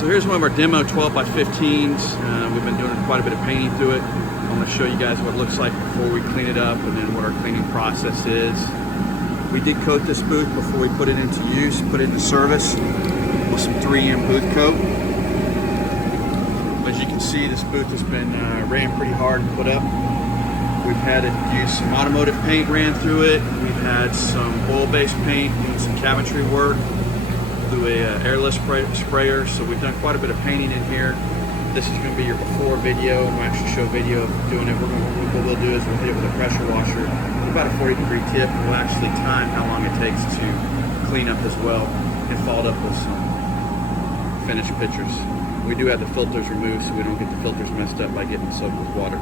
So here's one of our demo 12 by 15s. We've been doing quite a bit of painting through it. I'm going to show you guys what it looks like before we clean it up and then what our cleaning process is. We did coat this booth before we put it into use, put it into service with some 3M booth coat. As you can see, this booth has been ran pretty hard and put up. We've had it use some automotive paint ran through it. We've had some oil-based paint doing some cabinetry work through a airless sprayer. So we've done quite a bit of painting in here. This is going to be your before video, and we'll actually show video of doing it. What we'll do is we'll hit it with a pressure washer, about a 40-degree tip, and we'll actually time how long it takes to clean up as well, and follow it up with some finished pictures. We do have the filters removed so we don't get the filters messed up by getting soaked with water.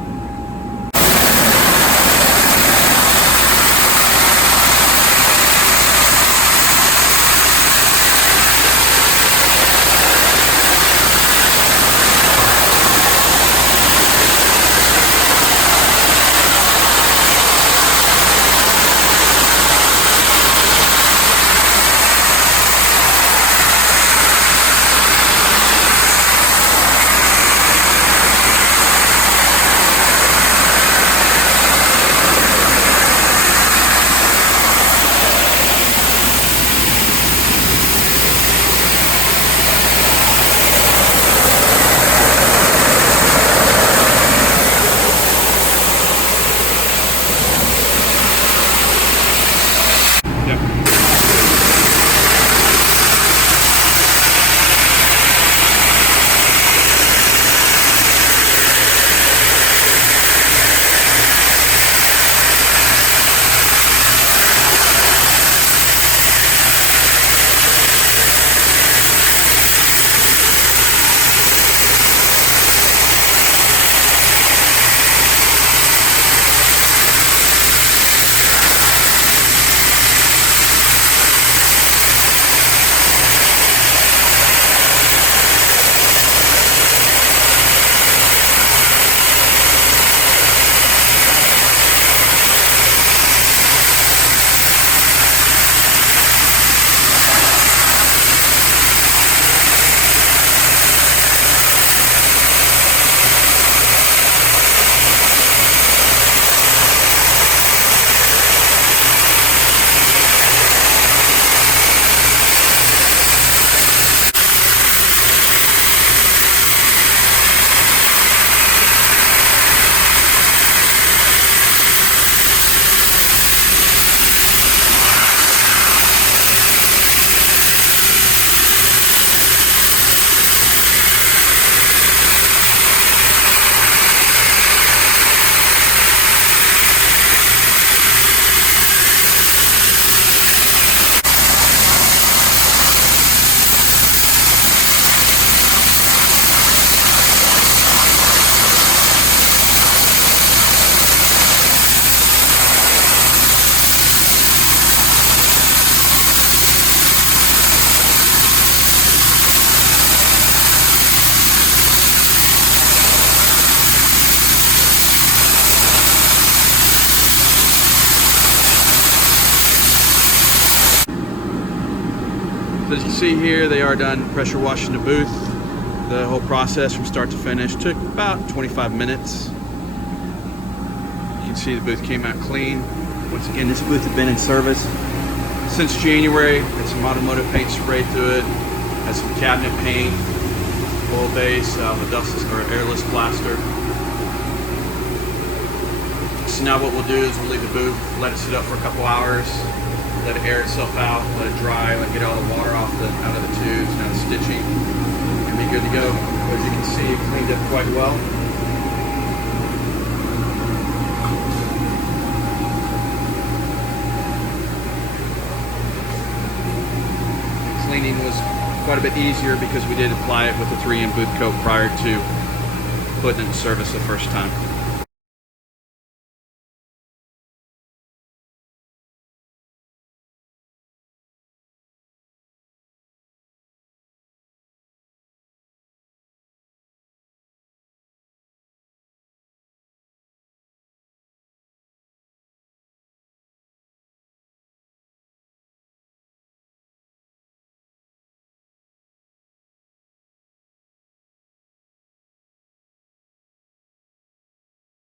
So as you can see here, they are done pressure washing the booth. The whole process from start to finish took about 25 minutes. You can see the booth came out clean. Once again, this booth has been in service since January. Had some automotive paint sprayed through it. Had some cabinet paint, oil base, the dust or airless plaster. So now what we'll do is we'll leave the booth, let it sit up for a couple hours, let it air itself out, let it dry, let it get all the water out of the tubes, out of the stitching, and be good to go. As you can see, it cleaned up quite well. Cleaning was quite a bit easier because we did apply it with the 3M booth coat prior to putting it in service the first time.